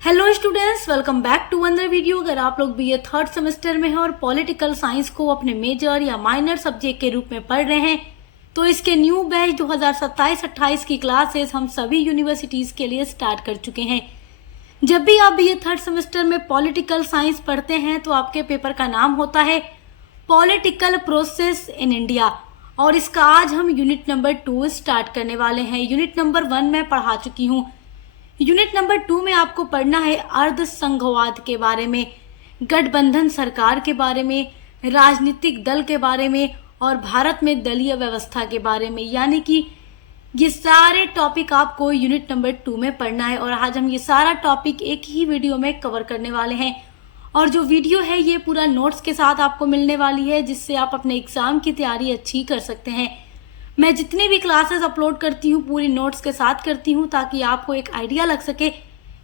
Hello students, welcome back to another video. अगर आप लोग बीए थर्ड सेमेस्टर में हैं और पॉलिटिकल साइंस को अपने मेजर या माइनर सब्जेक्ट के रूप में पढ़ रहे हैं तो इसके न्यू बैच 2027-28 की क्लासेस हम सभी यूनिवर्सिटीज के लिए स्टार्ट कर चुके हैं। जब भी आप बीए थर्ड सेमेस्टर में पॉलिटिकल साइंस पढ़ते हैं तो आपके पेपर का नाम होता है पॉलिटिकल प्रोसेस इन इंडिया और इसका आज हम यूनिट नंबर 2 स्टार्ट करने वाले हैं। यूनिट नंबर 1 में पढ़ा चुकी हूँ। यूनिट नंबर 2 में आपको पढ़ना है अर्ध संघवाद के बारे में, गठबंधन सरकार के बारे में, राजनीतिक दल के बारे में और भारत में दलीय व्यवस्था के बारे में। यानी कि ये सारे टॉपिक आपको यूनिट नंबर 2 में पढ़ना है और आज हम ये सारा टॉपिक एक ही वीडियो में कवर करने वाले हैं। और जो वीडियो है ये पूरा नोट्स के साथ आपको मिलने वाली है, जिससे आप अपने एग्जाम की तैयारी अच्छी कर सकते हैं। मैं जितनी भी क्लासेस अपलोड करती हूँ पूरी नोट्स के साथ करती हूँ ताकि आपको एक आइडिया लग सके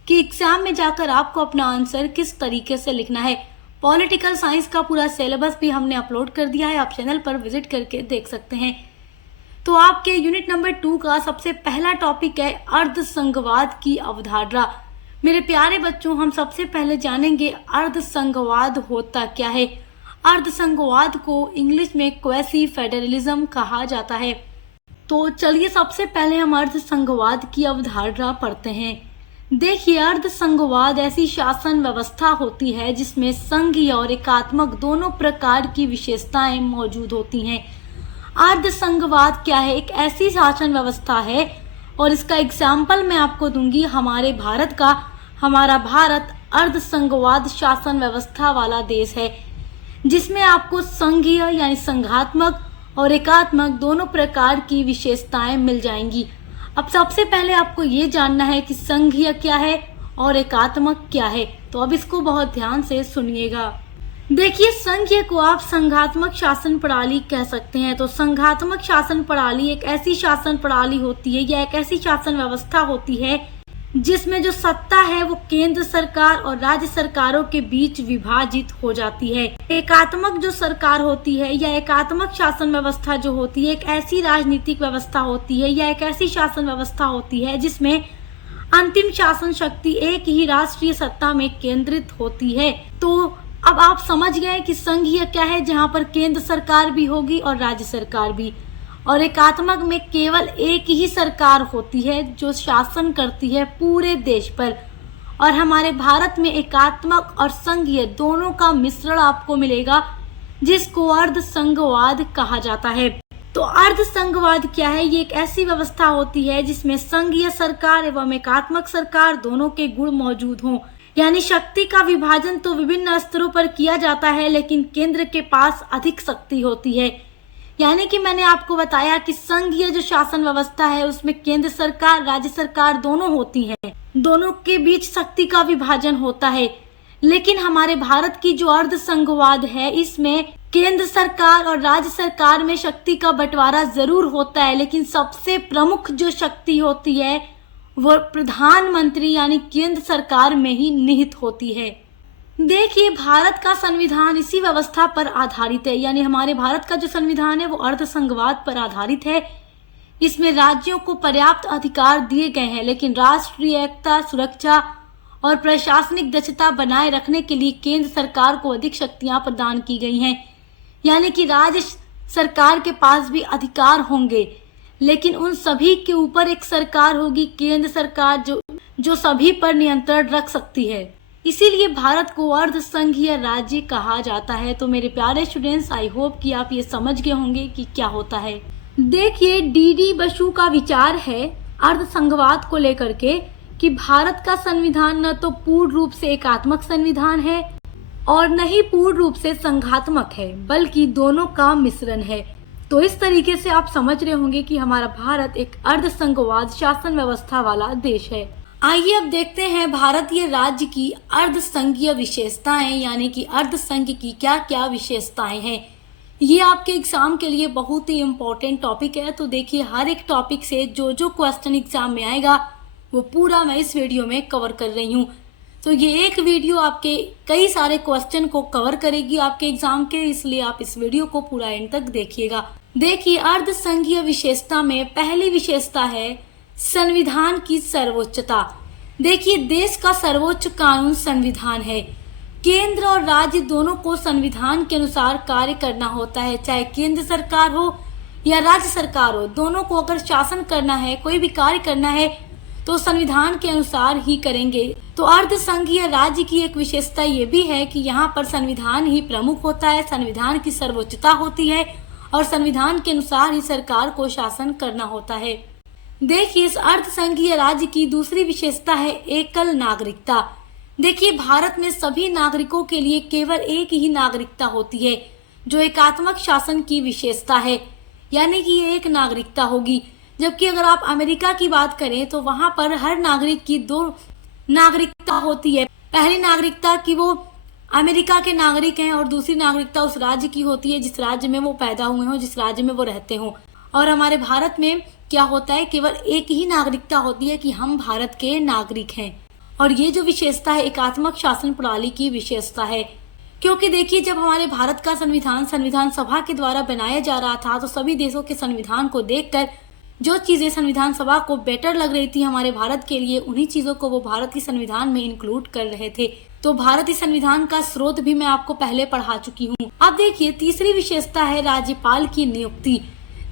कि एग्जाम में जाकर आपको अपना आंसर किस तरीके से लिखना है। पॉलिटिकल साइंस का पूरा सिलेबस भी हमने अपलोड कर दिया है, आप चैनल पर विजिट करके देख सकते हैं। तो आपके यूनिट नंबर 2 का सबसे पहला टॉपिक है अर्ध संघवाद की अवधारणा। मेरे प्यारे बच्चों, हम सबसे पहले जानेंगे अर्ध संघवाद होता क्या है। अर्ध संघवाद को इंग्लिश में क्वेसी फेडरलिज्म कहा जाता है। तो चलिए सबसे पहले हम अर्ध संघवाद की अवधारणा पढ़ते हैं। देखिए, अर्ध संघवाद ऐसी शासन व्यवस्था होती है जिसमें संघीय और एकात्मक दोनों प्रकार की विशेषताएं मौजूद होती हैं। अर्ध संघवाद क्या है? एक ऐसी शासन व्यवस्था है और इसका एग्जाम्पल मैं आपको दूंगी हमारे भारत का। हमारा भारत अर्ध संघवाद शासन व्यवस्था वाला देश है जिसमें आपको संघीय यानी संघात्मक और एकात्मक दोनों प्रकार की विशेषताएं मिल जाएंगी। अब सबसे पहले आपको ये जानना है कि संघीय क्या है और एकात्मक क्या है, तो अब इसको बहुत ध्यान से सुनिएगा। देखिए, संघीय को आप संघात्मक शासन प्रणाली कह सकते हैं। तो संघात्मक शासन प्रणाली एक ऐसी शासन प्रणाली होती है या एक ऐसी शासन व्यवस्था होती है जिसमें जो सत्ता है वो केंद्र सरकार और राज्य सरकारों के बीच विभाजित हो जाती है। एकात्मक जो सरकार होती है या एकात्मक शासन व्यवस्था जो होती है एक ऐसी राजनीतिक व्यवस्था होती है या एक ऐसी शासन व्यवस्था होती है जिसमें अंतिम शासन शक्ति एक ही राष्ट्रीय सत्ता में केंद्रित होती है। तो अब आप समझ गए कि संघीय क्या है, जहाँ पर केंद्र सरकार भी होगी और राज्य सरकार भी, और एकात्मक में केवल एक ही सरकार होती है जो शासन करती है पूरे देश पर। और हमारे भारत में एकात्मक और संघीय दोनों का मिश्रण आपको मिलेगा जिसको अर्ध संघवाद कहा जाता है। तो अर्ध संघवाद क्या है? ये एक ऐसी व्यवस्था होती है जिसमें संघीय सरकार एवं एकात्मक सरकार दोनों के गुण मौजूद हों। यानी शक्ति का विभाजन तो विभिन्न स्तरों पर किया जाता है लेकिन केंद्र के पास अधिक शक्ति होती है। यानी कि मैंने आपको बताया कि संघीय जो शासन व्यवस्था है उसमें केंद्र सरकार राज्य सरकार दोनों होती हैं, दोनों के बीच शक्ति का विभाजन होता है। लेकिन हमारे भारत की जो अर्ध संघवाद है इसमें केंद्र सरकार और राज्य सरकार में शक्ति का बंटवारा जरूर होता है, लेकिन सबसे प्रमुख जो शक्ति होती है वो प्रधानमंत्री यानी केंद्र सरकार में ही निहित होती है। देखिए, भारत का संविधान इसी व्यवस्था पर आधारित है। यानी हमारे भारत का जो संविधान है वो अर्ध संघवाद पर आधारित है। इसमें राज्यों को पर्याप्त अधिकार दिए गए हैं लेकिन राष्ट्रीय एकता, सुरक्षा और प्रशासनिक दक्षता बनाए रखने के लिए केंद्र सरकार को अधिक शक्तियां प्रदान की गई हैं। यानी कि राज्य सरकार के पास भी अधिकार होंगे लेकिन उन सभी के ऊपर एक सरकार होगी, केंद्र सरकार, जो सभी पर नियंत्रण रख सकती है। इसीलिए भारत को अर्ध संघीय राज्य कहा जाता है। तो मेरे प्यारे स्टूडेंट्स, आई होप कि आप ये समझ गए होंगे कि क्या होता है। देखिए, डी बसु का विचार है अर्ध संघवाद को लेकर के कि भारत का संविधान न तो पूर्ण रूप से एकात्मक संविधान है और न ही पूर्ण रूप से संघात्मक है, बल्कि दोनों का मिश्रण है। तो इस तरीके से आप समझ रहे होंगे कि हमारा भारत एक अर्ध संघवाद शासन व्यवस्था वाला देश है। आइए अब देखते हैं भारतीय राज्य की अर्ध संघीय विशेषताएं, यानी कि अर्ध संघ की क्या क्या विशेषताएं हैं। ये आपके एग्जाम के लिए बहुत ही इम्पोर्टेंट टॉपिक है। तो देखिए, हर एक टॉपिक से जो जो क्वेश्चन एग्जाम में आएगा वो पूरा मैं इस वीडियो में कवर कर रही हूँ। तो ये एक वीडियो आपके कई सारे क्वेश्चन को कवर करेगी आपके एग्जाम के, इसलिए आप इस वीडियो को पूरा एंड तक देखिएगा। देखिए, अर्ध संघीय विशेषता में पहली विशेषता है संविधान की सर्वोच्चता। देखिए, देश का सर्वोच्च कानून संविधान है। केंद्र और राज्य दोनों को संविधान के अनुसार कार्य करना होता है, चाहे केंद्र सरकार हो या राज्य सरकार हो। दोनों को अगर शासन करना है, कोई भी कार्य करना है, तो संविधान के अनुसार ही करेंगे। तो अर्धसंघीय राज्य की एक विशेषता ये भी है कि यहाँ पर संविधान ही प्रमुख होता है, संविधान की सर्वोच्चता होती है और संविधान के अनुसार ही सरकार को शासन करना होता है। देखिए, इस अर्धसंघीय राज्य की दूसरी विशेषता है एकल नागरिकता। देखिए, भारत में सभी नागरिकों के लिए केवल एक ही नागरिकता होती है, जो एकात्मक शासन की विशेषता है, यानी कि ये एक नागरिकता होगी। जबकि अगर आप अमेरिका की बात करें तो वहां पर हर नागरिक की दो नागरिकता होती है। पहली नागरिकता कि वो अमेरिका के नागरिक हैं और दूसरी नागरिकता उस राज्य की होती है जिस राज्य में वो पैदा हुए हों, जिस राज्य में वो रहते हों। और हमारे भारत में क्या होता है, केवल एक ही नागरिकता होती है कि हम भारत के नागरिक हैं। और ये जो विशेषता है एकात्मक शासन प्रणाली की विशेषता है, क्योंकि देखिए, जब हमारे भारत का संविधान सभा के द्वारा बनाया जा रहा था तो सभी देशों के संविधान को देखकर जो चीजें संविधान सभा को बेटर लग रही थी हमारे भारत के लिए, उन्हीं चीजों को वो भारतीय संविधान में इंक्लूड कर रहे थे। तो भारतीय संविधान का स्रोत भी मैं आपको पहले पढ़ा चुकी हूँ। अब देखिए, तीसरी विशेषता है राज्यपाल की नियुक्ति।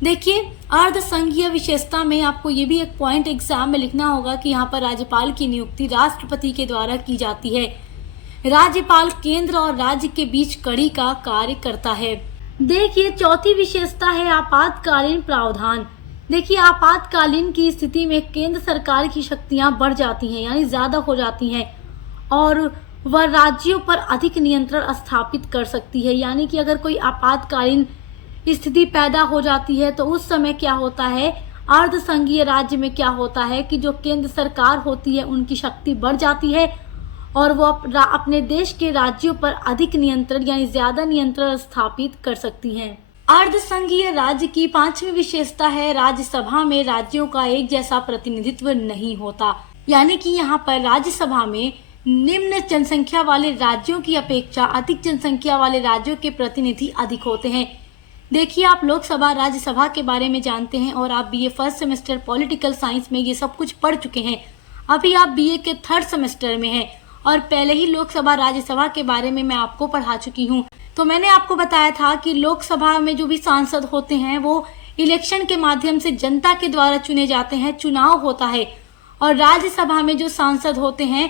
देखिए, अर्धसंघीय विशेषता में आपको ये भी एक पॉइंट एग्जाम में लिखना होगा कि यहाँ पर राज्यपाल की नियुक्ति राष्ट्रपति के द्वारा की जाती है। राज्यपाल केंद्र और राज्य के बीच कड़ी का कार्य करता है। देखिए, चौथी विशेषता है आपातकालीन प्रावधान। देखिए, आपातकालीन की स्थिति में केंद्र सरकार की शक्तियां बढ़ जाती हैं, यानी ज्यादा हो जाती हैं, और वह राज्यों पर अधिक नियंत्रण स्थापित कर सकती है। यानी कि अगर कोई आपातकालीन स्थिति पैदा हो जाती है तो उस समय क्या होता है, अर्धसंघीय राज्य में क्या होता है कि जो केंद्र सरकार होती है उनकी शक्ति बढ़ जाती है और वो अपने देश के राज्यों पर अधिक नियंत्रण यानी ज्यादा नियंत्रण स्थापित कर सकती हैं। अर्धसंघीय राज्य की पांचवी विशेषता है राज्यसभा में राज्यों का एक जैसा प्रतिनिधित्व नहीं होता। यानी कि यहाँ पर राज्यसभा में निम्न जनसंख्या वाले राज्यों की अपेक्षा अधिक जनसंख्या वाले राज्यों के प्रतिनिधि अधिक होते हैं। देखिए, आप लोकसभा राज्यसभा के बारे में जानते हैं और आप BA first semester political science में ये सब कुछ पढ़ चुके हैं। अभी आप बीए के थर्ड सेमेस्टर में हैं और पहले ही लोकसभा राज्यसभा के बारे में मैं आपको पढ़ा चुकी हूँ। तो मैंने आपको बताया था कि लोकसभा में जो भी सांसद होते हैं वो इलेक्शन के माध्यम से जनता के द्वारा चुने जाते हैं, चुनाव होता है। और राज्यसभा में जो सांसद होते हैं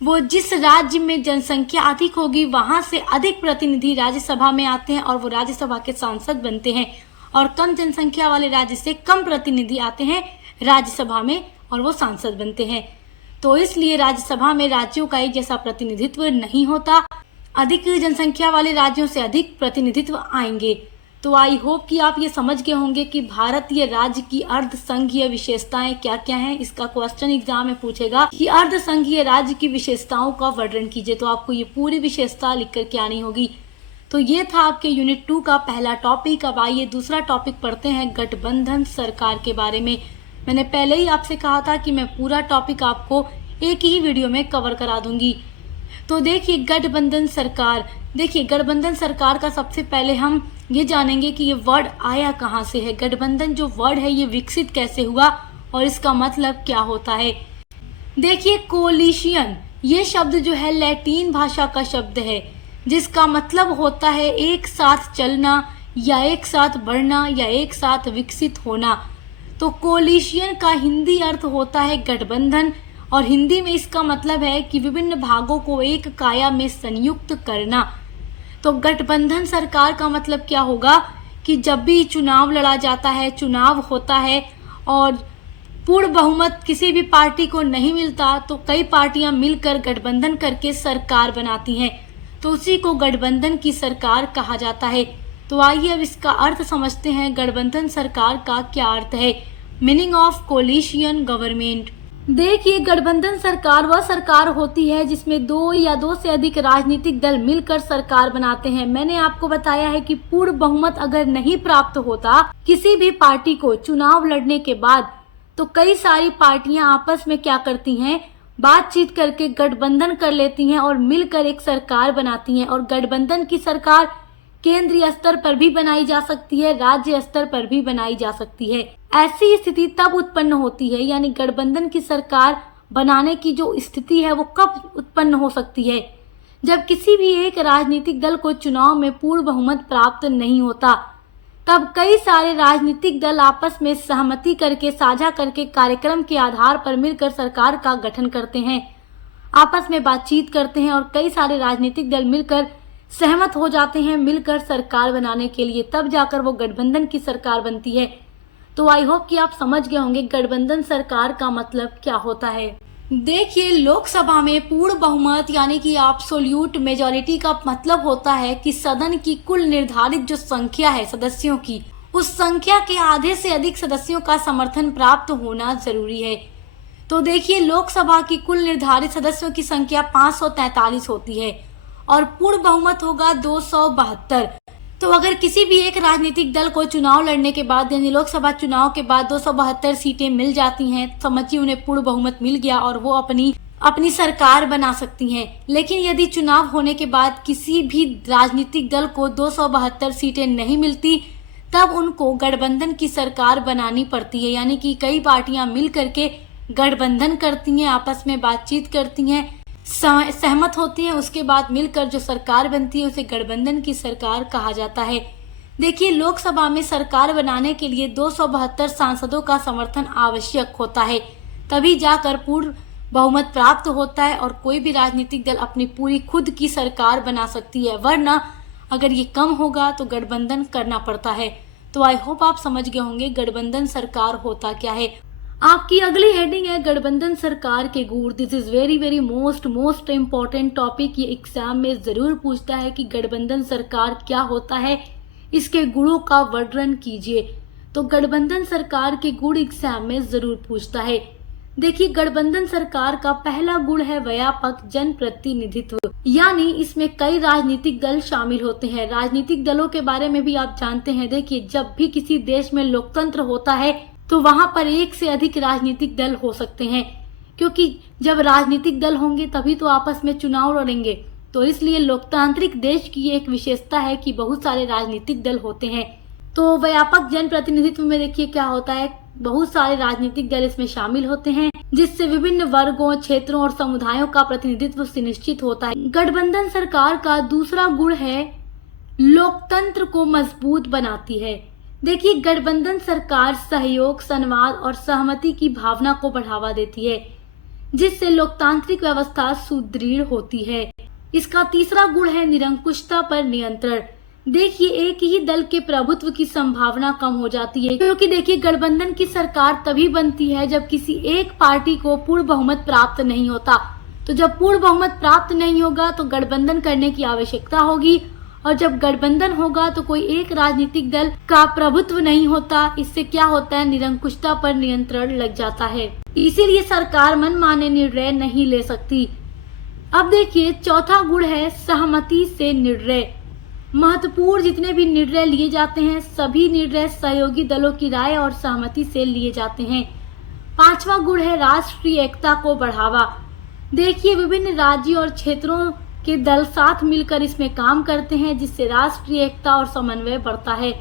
वो जिस राज्य में जनसंख्या अधिक होगी वहां से अधिक प्रतिनिधि राज्यसभा में आते हैं और वो राज्यसभा के सांसद बनते हैं, और कम जनसंख्या वाले राज्य से कम प्रतिनिधि आते हैं राज्यसभा में और वो सांसद बनते हैं। तो इसलिए राज्यसभा में राज्यों का एक जैसा प्रतिनिधित्व नहीं होता, अधिक जनसंख्या वाले राज्यों से अधिक प्रतिनिधित्व आएंगे। तो आई होप कि आप ये समझ गए होंगे कि भारतीय राज्य की अर्धसंघीय विशेषताएं क्या क्या हैं। इसका क्वेश्चन एग्जाम में पूछेगा कि अर्धसंघीय राज्य की विशेषताओं का वर्णन कीजिए, तो आपको ये पूरी विशेषता लिख कर के आनी होगी। तो ये था आपके यूनिट 2 का पहला टॉपिक। अब आइए दूसरा टॉपिक पढ़ते हैं, गठबंधन सरकार के बारे में। मैंने पहले ही आपसे कहा था कि मैं पूरा टॉपिक आपको एक ही वीडियो में कवर करा दूंगी। तो देखिए, गठबंधन सरकार। देखिए, गठबंधन सरकार का सबसे पहले हम ये जानेंगे कि ये वर्ड आया कहाँ से है। गठबंधन जो वर्ड है ये विकसित कैसे हुआ और इसका मतलब क्या होता है। देखिए, कोलिशियन ये शब्द जो है लैटिन भाषा का शब्द है, जिसका मतलब होता है एक साथ चलना या एक साथ बढ़ना या एक साथ विकसित होना। तो कोलिशियन का हिंदी अर्थ होता है गठबंधन, और हिंदी में इसका मतलब है कि विभिन्न भागों को एक काया में संयुक्त करना। तो गठबंधन सरकार का मतलब क्या होगा कि जब भी चुनाव लड़ा जाता है, चुनाव होता है और पूर्ण बहुमत किसी भी पार्टी को नहीं मिलता तो कई पार्टियां मिलकर गठबंधन करके सरकार बनाती हैं, तो उसी को गठबंधन की सरकार कहा जाता है। तो आइए अब इसका अर्थ समझते हैं, गठबंधन सरकार का क्या अर्थ है। Meaning of coalition government. देखिए, गठबंधन सरकार वह सरकार होती है जिसमें दो या दो से अधिक राजनीतिक दल मिलकर सरकार बनाते हैं। मैंने आपको बताया है कि पूर्ण बहुमत अगर नहीं प्राप्त होता किसी भी पार्टी को चुनाव लड़ने के बाद, तो कई सारी पार्टियां आपस में क्या करती हैं, बातचीत करके गठबंधन कर लेती हैं और मिलकर एक सरकार बनाती हैं। और गठबंधन की सरकार केंद्रीय स्तर पर भी बनाई जा सकती है, राज्य स्तर पर भी बनाई जा सकती है। ऐसी स्थिति तब उत्पन्न होती है, यानी गठबंधन की सरकार बनाने की जो स्थिति है वो कब उत्पन्न हो सकती है? जब किसी भी एक राजनीतिक दल को चुनाव में पूर्ण बहुमत प्राप्त नहीं होता, तब कई सारे राजनीतिक दल आपस में सहमति करके, साझा करके, कार्यक्रम के आधार पर मिलकर सरकार का गठन करते हैं, आपस में बातचीत करते हैं और कई सारे राजनीतिक दल मिलकर सहमत हो जाते हैं मिलकर सरकार बनाने के लिए, तब जाकर वो गठबंधन की सरकार बनती है। तो आई होप कि आप समझ गए होंगे गठबंधन सरकार का मतलब क्या होता है। देखिए, लोकसभा में पूर्ण बहुमत यानी कि एब्सोल्यूट मेजॉरिटी का मतलब होता है कि सदन की कुल निर्धारित जो संख्या है सदस्यों की, उस संख्या के आधे से अधिक सदस्यों का समर्थन प्राप्त होना जरूरी है। तो देखिए, लोकसभा की कुल निर्धारित सदस्यों की संख्या 543 होती है और पूर्ण बहुमत होगा 272। तो अगर किसी भी एक राजनीतिक दल को चुनाव लड़ने के बाद यानी लोकसभा चुनाव के बाद 272 सीटें मिल जाती हैं, समझिए उन्हें पूर्ण बहुमत मिल गया और वो अपनी सरकार बना सकती हैं। लेकिन यदि चुनाव होने के बाद किसी भी राजनीतिक दल को 272 सीटें नहीं मिलती, तब उनको गठबंधन की सरकार बनानी पड़ती है, यानी कि कई पार्टियां मिल करके गठबंधन करती हैं, आपस में बातचीत करती हैं, सहमत होती हैं, उसके बाद मिलकर जो सरकार बनती है उसे गठबंधन की सरकार कहा जाता है। देखिए, लोकसभा में सरकार बनाने के लिए 272 सांसदों का समर्थन आवश्यक होता है, तभी जाकर पूर्ण बहुमत प्राप्त होता है और कोई भी राजनीतिक दल अपनी पूरी खुद की सरकार बना सकती है, वरना अगर ये कम होगा तो गठबंधन करना पड़ता है। तो आई होप आप समझ गए होंगे गठबंधन सरकार होता क्या है। आपकी अगली हेडिंग है गठबंधन सरकार के गुण। This is very most important topic. ये एग्जाम में जरूर पूछता है कि गठबंधन सरकार क्या होता है, इसके गुणों का वर्णन कीजिए। तो गठबंधन सरकार के गुण एग्जाम में जरूर पूछता है। देखिए, गठबंधन सरकार का पहला गुण है व्यापक जनप्रतिनिधित्व, यानी इसमें कई राजनीतिक दल शामिल होते हैं। राजनीतिक दलों के बारे में भी आप जानते हैं। देखिए, जब भी किसी देश में लोकतंत्र होता है तो वहां पर एक से अधिक राजनीतिक दल हो सकते हैं, क्योंकि जब राजनीतिक दल होंगे तभी तो आपस में चुनाव लड़ेंगे। तो इसलिए लोकतांत्रिक देश की एक विशेषता है कि बहुत सारे राजनीतिक दल होते हैं। तो व्यापक जनप्रतिनिधित्व में देखिए क्या होता है, बहुत सारे राजनीतिक दल इसमें शामिल होते हैं, जिससे विभिन्न वर्गों, क्षेत्रों और समुदायों का प्रतिनिधित्व सुनिश्चित होता है। गठबंधन सरकार का दूसरा गुण है लोकतंत्र को मजबूत बनाती है। देखिए, गठबंधन सरकार सहयोग, संवाद और सहमति की भावना को बढ़ावा देती है, जिससे लोकतांत्रिक व्यवस्था सुदृढ़ होती है। इसका तीसरा गुण है निरंकुशता पर नियंत्रण। देखिए, एक ही दल के प्रभुत्व की संभावना कम हो जाती है, क्योंकि देखिए गठबंधन की सरकार तभी बनती है जब किसी एक पार्टी को पूर्ण बहुमत प्राप्त नहीं होता। तो जब पूर्ण बहुमत प्राप्त नहीं होगा तो गठबंधन करने की आवश्यकता होगी, और जब गठबंधन होगा तो कोई एक राजनीतिक दल का प्रभुत्व नहीं होता। इससे क्या होता है, निरंकुशता पर नियंत्रण लग जाता है, इसीलिए सरकार मनमाने निर्णय नहीं ले सकती। अब देखिए, चौथा गुण है सहमति से निर्णय। महत्वपूर्ण जितने भी निर्णय लिए जाते हैं, सभी निर्णय सहयोगी दलों की राय और सहमति से लिए जाते हैं। पांचवा गुण है राष्ट्रीय एकता को बढ़ावा। देखिए, विभिन्न राज्यों और क्षेत्रों के दल साथ मिलकर इसमें काम करते हैं, जिससे राष्ट्रीय एकता और समन्वय बढ़ता है।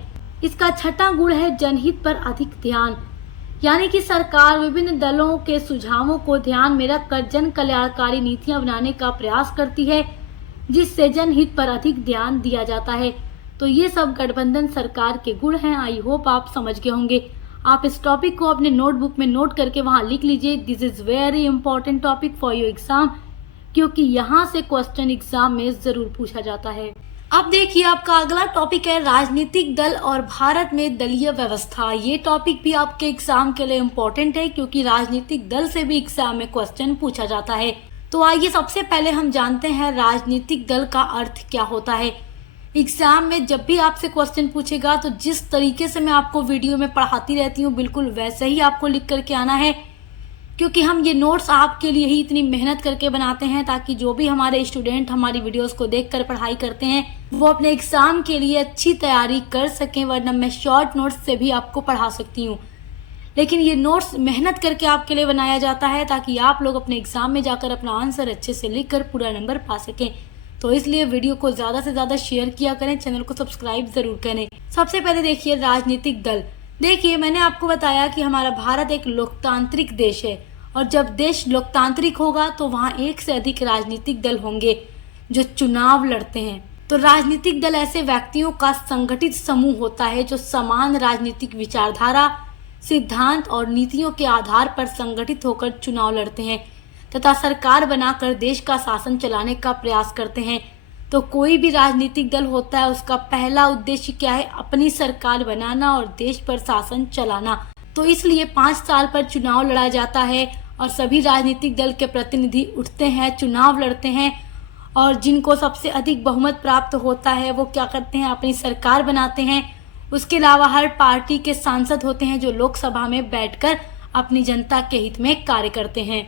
इसका छठा गुण है जनहित पर अधिक ध्यान, यानी कि सरकार विभिन्न दलों के सुझावों को ध्यान में रखकर जन कल्याणकारी नीतियां बनाने का प्रयास करती है, जिससे जनहित पर अधिक ध्यान दिया जाता है। तो ये सब गठबंधन सरकार के गुण हैं। आई होप आप समझ गए होंगे। आप इस टॉपिक को अपने नोटबुक में नोट करके वहां लिख लीजिए। This is very important topic for your exam, क्योंकि यहाँ से क्वेश्चन एग्जाम में जरूर पूछा जाता है। अब देखिए, आपका अगला टॉपिक है राजनीतिक दल और भारत में दलीय व्यवस्था। ये टॉपिक भी आपके एग्जाम के लिए इम्पोर्टेंट है, क्योंकि राजनीतिक दल से भी एग्जाम में क्वेश्चन पूछा जाता है। तो आइए सबसे पहले हम जानते हैं राजनीतिक दल का अर्थ क्या होता है। एग्जाम में जब भी आपसे क्वेश्चन पूछेगा तो जिस तरीके से मैं आपको वीडियो में पढ़ाती रहती हूँ, बिल्कुल वैसे ही आपको लिख करके आना है, क्योंकि हम ये नोट्स आपके लिए ही इतनी मेहनत करके बनाते हैं, ताकि जो भी हमारे स्टूडेंट हमारी वीडियोस को देखकर पढ़ाई करते हैं वो अपने एग्जाम के लिए अच्छी तैयारी कर सकें। वरना मैं शॉर्ट नोट्स से भी आपको पढ़ा सकती हूँ, लेकिन ये नोट्स मेहनत करके आपके लिए बनाया जाता है, ताकि आप लोग अपने एग्जाम में जाकर अपना आंसर अच्छे से लिख कर पूरा नंबर पा सकें। तो इसलिए वीडियो को ज़्यादा से ज़्यादा शेयर किया करें, चैनल को सब्सक्राइब जरूर करें। सबसे पहले देखिए राजनीतिक दल। देखिए, मैंने आपको बताया कि हमारा भारत एक लोकतांत्रिक देश है और जब देश लोकतांत्रिक होगा तो वहाँ एक से अधिक राजनीतिक दल होंगे जो चुनाव लड़ते हैं। तो राजनीतिक दल ऐसे व्यक्तियों का संगठित समूह होता है जो समान राजनीतिक विचारधारा, सिद्धांत और नीतियों के आधार पर संगठित होकर चुनाव लड़ते हैं तथा सरकार बनाकर देश का शासन चलाने का प्रयास करते हैं। तो कोई भी राजनीतिक दल होता है, उसका पहला उद्देश्य क्या है? अपनी सरकार बनाना और देश पर शासन चलाना। तो इसलिए 5 साल पर चुनाव लड़ा जाता है और सभी राजनीतिक दल के प्रतिनिधि उठते हैं, चुनाव लड़ते हैं और जिनको सबसे अधिक बहुमत प्राप्त होता है वो क्या करते हैं? अपनी सरकार बनाते हैं। उसके अलावा हर पार्टी के सांसद होते हैं जो लोकसभा में बैठकर अपनी जनता के हित में कार्य करते हैं।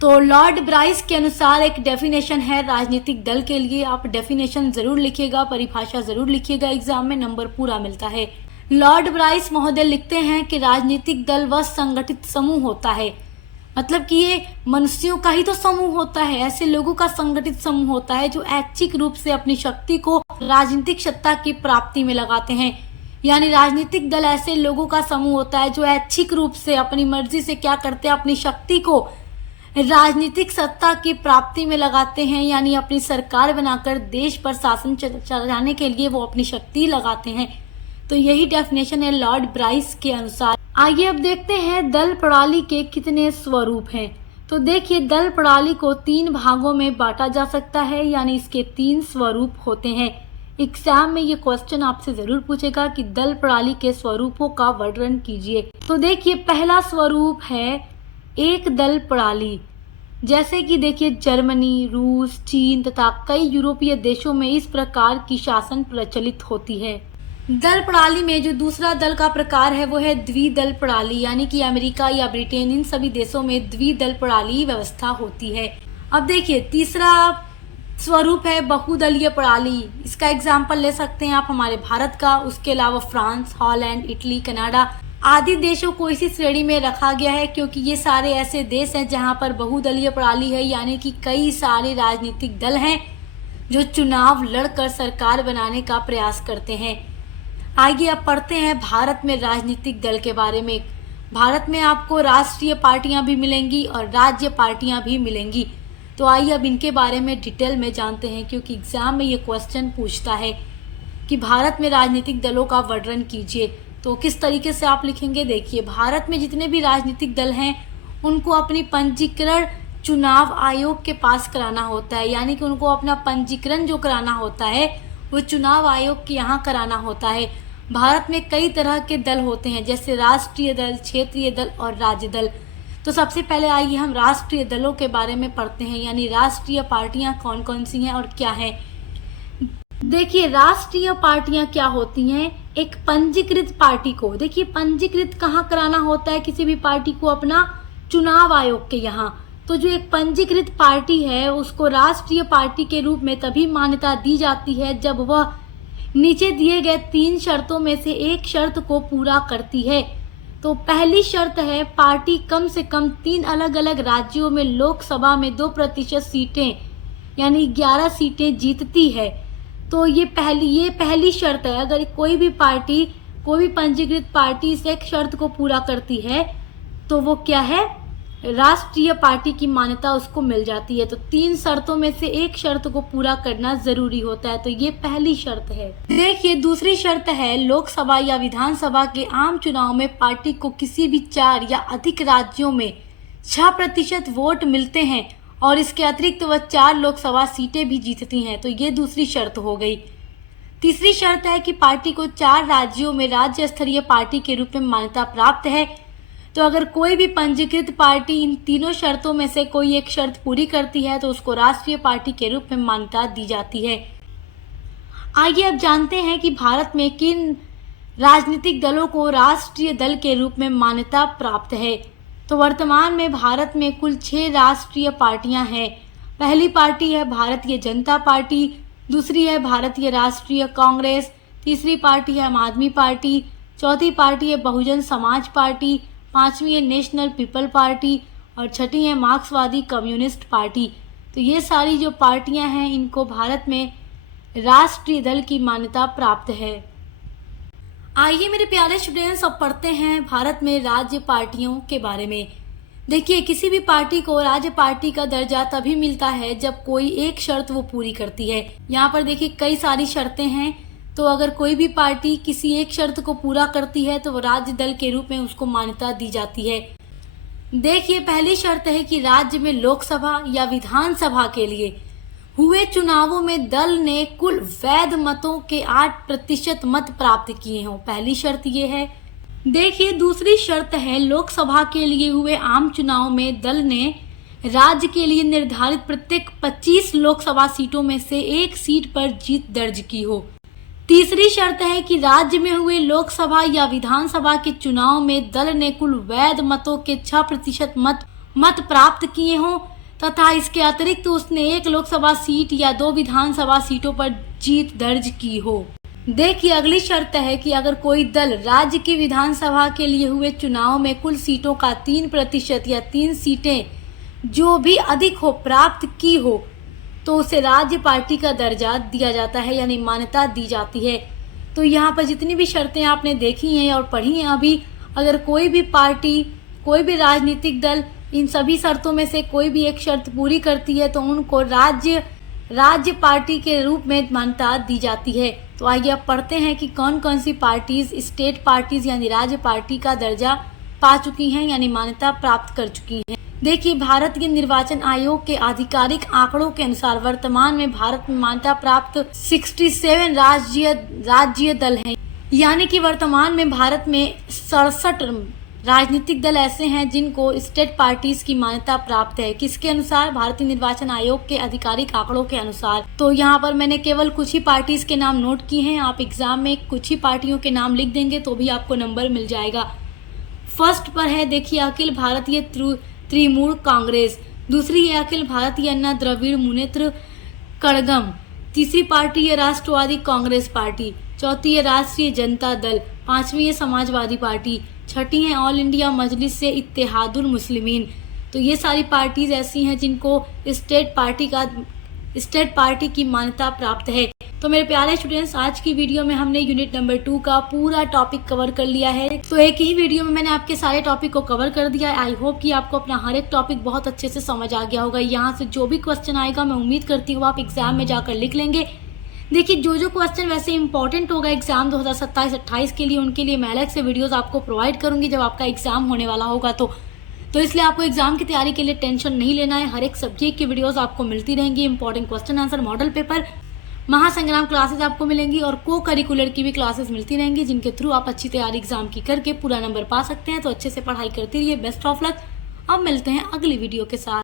तो लॉर्ड ब्राइस के अनुसार एक डेफिनेशन है राजनीतिक दल के लिए, आप डेफिनेशन जरूर लिखिएगा, परिभाषा जरूर लिखिएगा, एग्जाम में नंबर पूरा मिलता है। लॉर्ड ब्राइस महोदय लिखते हैं कि राजनीतिक दल वह संगठित समूह होता है, मतलब कि ये मनुष्यों का ही तो समूह होता है, ऐसे लोगों का संगठित समूह होता है जो ऐच्छिक रूप से अपनी शक्ति को राजनीतिक सत्ता की प्राप्ति में लगाते हैं। यानी राजनीतिक दल ऐसे लोगों का समूह होता है जो ऐच्छिक रूप से अपनी मर्जी से क्या करते हैं? अपनी शक्ति को राजनीतिक सत्ता की प्राप्ति में लगाते हैं, यानी अपनी सरकार बनाकर देश पर शासन चलाने के लिए वो अपनी शक्ति लगाते हैं। तो यही डेफिनेशन है लॉर्ड ब्राइस के अनुसार। आइए अब देखते हैं दल प्रणाली के कितने स्वरूप हैं। तो देखिए, दल प्रणाली को 3 भागों में बांटा जा सकता है, यानी इसके 3 स्वरूप होते हैं। एग्जाम में ये क्वेश्चन आपसे जरूर पूछेगा कि दल प्रणाली के स्वरूपों का वर्णन कीजिए। तो देखिए, पहला स्वरूप है एक दल प्रणाली। जैसे कि देखिए, जर्मनी, रूस, चीन तथा कई यूरोपीय देशों में इस प्रकार की शासन प्रचलित होती है। दल प्रणाली में जो दूसरा दल का प्रकार है वो है द्विदल प्रणाली, यानी कि अमेरिका या ब्रिटेन, इन सभी देशों में द्विदल प्रणाली व्यवस्था होती है। अब देखिए, तीसरा स्वरूप है बहुदलीय प्रणाली। इसका एग्जाम्पल ले सकते हैं आप हमारे भारत का। उसके अलावा फ्रांस, हॉलैंड, इटली, कनाडा आदि देशों को इसी श्रेणी में रखा गया है क्योंकि ये सारे ऐसे देश हैं जहां पर बहुदलीय प्रणाली है, यानी कि कई सारे राजनीतिक दल हैं जो चुनाव लड़कर सरकार बनाने का प्रयास करते हैं। आइए अब पढ़ते हैं भारत में राजनीतिक दल के बारे में। भारत में आपको राष्ट्रीय पार्टियां भी मिलेंगी और राज्य पार्टियां भी मिलेंगी। तो आइए अब इनके बारे में डिटेल में जानते हैं, क्योंकि एग्जाम में ये क्वेश्चन पूछता है कि भारत में राजनीतिक दलों का वर्णन कीजिए। तो किस तरीके से आप लिखेंगे? देखिए, भारत में जितने भी राजनीतिक दल हैं उनको अपनी पंजीकरण चुनाव आयोग के पास कराना होता है, यानी कि उनको अपना पंजीकरण जो कराना होता है वो चुनाव आयोग के यहाँ कराना होता है। भारत में कई तरह के दल होते हैं, जैसे राष्ट्रीय दल, क्षेत्रीय दल और राज्य दल। तो सबसे पहले आइए हम राष्ट्रीय दलों के बारे में पढ़ते हैं, यानी राष्ट्रीय पार्टियां कौन कौन सी हैं और क्या हैं। देखिए, राष्ट्रीय पार्टियां क्या होती हैं? एक पंजीकृत पार्टी को, देखिए पंजीकृत कहाँ कराना होता है किसी भी पार्टी को? अपना चुनाव आयोग के यहाँ। तो जो एक पंजीकृत पार्टी है उसको राष्ट्रीय पार्टी के रूप में तभी मान्यता दी जाती है जब वह नीचे दिए गए 3 शर्तों में से एक शर्त को पूरा करती है। तो पहली शर्त है, पार्टी कम से कम 3 अलग अलग राज्यों में लोकसभा में 2% सीटें यानी 11 सीटें जीतती है। तो ये पहली शर्त है। अगर कोई भी पार्टी, कोई भी पंजीकृत पार्टी इस एक शर्त को पूरा करती है तो वो क्या है? राष्ट्रीय पार्टी की मान्यता उसको मिल जाती है। तो 3 शर्तों में से एक शर्त को पूरा करना जरूरी होता है। तो ये पहली शर्त है। देखिए, दूसरी शर्त है, लोकसभा या विधानसभा के आम चुनाव में पार्टी को किसी भी 4 या अधिक राज्यों में 6% वोट मिलते हैं और इसके अतिरिक्त वह 4 लोकसभा सीटें भी जीतती हैं। तो ये दूसरी शर्त हो गई। तीसरी शर्त है कि पार्टी को 4 राज्यों में राज्य स्तरीय पार्टी के रूप में मान्यता प्राप्त है। तो अगर कोई भी पंजीकृत पार्टी इन तीनों शर्तों में से कोई एक शर्त पूरी करती है तो उसको राष्ट्रीय पार्टी के रूप में मान्यता दी जाती है। आइए अब जानते हैं कि भारत में किन राजनीतिक दलों को राष्ट्रीय दल के रूप में मान्यता प्राप्त है। तो वर्तमान में भारत में कुल 6 राष्ट्रीय पार्टियां हैं। पहली पार्टी है भारतीय जनता पार्टी, दूसरी है भारतीय राष्ट्रीय कांग्रेस, तीसरी पार्टी है आम आदमी पार्टी, चौथी पार्टी है बहुजन समाज पार्टी, 5वीं है नेशनल पीपल पार्टी और छठी है मार्क्सवादी कम्युनिस्ट पार्टी। तो ये सारी जो पार्टियां हैं इनको भारत में राष्ट्रीय दल की मान्यता प्राप्त है। आइए मेरे प्यारे स्टूडेंट्स, अब पढ़ते हैं भारत में राज्य पार्टियों के बारे में। देखिए, किसी भी पार्टी को राज्य पार्टी का दर्जा तभी मिलता है जब कोई एक शर्त वो पूरी करती है। यहाँ पर देखिए कई सारी शर्तें हैं, तो अगर कोई भी पार्टी किसी एक शर्त को पूरा करती है तो वो राज्य दल के रूप में उसको मान्यता दी जाती है। देखिए, पहली शर्त है कि राज्य में लोकसभा या विधानसभा के लिए हुए चुनावों में दल ने कुल वैध मतों के 8% मत प्राप्त किए हों। पहली शर्त ये है। देखिए, दूसरी शर्त है लोकसभा के लिए हुए आम चुनाव में दल ने राज्य के लिए निर्धारित प्रत्येक 25 लोकसभा सीटों में से एक सीट पर जीत दर्ज की हो। तीसरी शर्त है कि राज्य में हुए लोकसभा या विधानसभा के चुनाव में दल ने कुल वैध मतों के 6% मत प्राप्त किए हों तथा इसके अतिरिक्त उसने एक लोकसभा सीट या 2 विधानसभा सीटों पर जीत दर्ज की हो। देखिए, अगली शर्त है कि अगर कोई दल राज्य की विधानसभा के लिए हुए चुनाव में कुल सीटों का 3% या 3 सीटें जो भी अधिक हो प्राप्त की हो तो उसे राज्य पार्टी का दर्जा दिया जाता है, यानी मान्यता दी जाती है। तो यहाँ पर जितनी भी शर्तें आपने देखी हैं और पढ़ी हैं अभी, अगर कोई भी पार्टी, कोई भी राजनीतिक दल इन सभी शर्तों में से कोई भी एक शर्त पूरी करती है तो उनको राज्य पार्टी के रूप में मान्यता दी जाती है। तो आइए अब पढ़ते हैं कि कौन कौन सी पार्टीज स्टेट पार्टीज यानी राज्य पार्टी का दर्जा पा चुकी हैं, यानी मान्यता प्राप्त कर चुकी हैं। देखिए, भारत के निर्वाचन आयोग के आधिकारिक आंकड़ों के अनुसार वर्तमान में भारत में मान्यता प्राप्त 67 राज्य दल हैं, यानी कि वर्तमान में भारत में 67 राजनीतिक दल ऐसे हैं जिनको स्टेट पार्टीज की मान्यता प्राप्त है। किसके अनुसार? भारतीय निर्वाचन आयोग के आधिकारिक आंकड़ों के अनुसार। तो यहाँ पर मैंने केवल कुछ ही पार्टीज के नाम नोट किए हैं। आप एग्जाम में कुछ ही पार्टियों के नाम लिख देंगे तो भी आपको नंबर मिल जाएगा। फर्स्ट पर है देखिए अखिल भारतीय तृणमूल कांग्रेस, दूसरी है अखिल भारतीय अन्ना द्रविड़ मुनेत्र कड़गम, तीसरी पार्टी है राष्ट्रवादी कांग्रेस पार्टी, चौथी है राष्ट्रीय जनता दल, पांचवी है समाजवादी पार्टी, छठी है ऑल इंडिया मजलिस से इत्तेहादुल मुस्लिमीन। तो ये सारी पार्टीज ऐसी हैं जिनको स्टेट पार्टी की मान्यता प्राप्त है। तो मेरे प्यारे स्टूडेंट्स, आज की वीडियो में हमने यूनिट नंबर 2 का पूरा टॉपिक कवर कर लिया है। तो एक ही वीडियो में मैंने आपके सारे टॉपिक को कवर कर दिया है। आई होप कि आपको अपना हर एक टॉपिक बहुत अच्छे से समझ आ गया होगा। यहाँ से जो भी क्वेश्चन आएगा मैं उम्मीद करती हूँ आप एग्जाम में जाकर लिख लेंगे। देखिए, जो क्वेश्चन वैसे इंपॉर्टेंट होगा एग्जाम 2027-28 के लिए, उनके लिए मैं अलग से वीडियोस आपको प्रोवाइड करूंगी जब आपका एग्जाम होने वाला होगा। तो इसलिए आपको एग्जाम की तैयारी के लिए टेंशन नहीं लेना है। हर एक सब्जेक्ट की वीडियोस आपको मिलती रहेंगी। Important question answer, model paper, महासंग्राम क्लासेस आपको मिलेंगी और को करिकुलर की भी क्लासेस मिलती रहेंगी जिनके थ्रू आप अच्छी तैयारी एग्जाम की करके पूरा नंबर पा सकते हैं। तो अच्छे से पढ़ाई करते रहिए। Best of luck. अब मिलते हैं अगली वीडियो के साथ।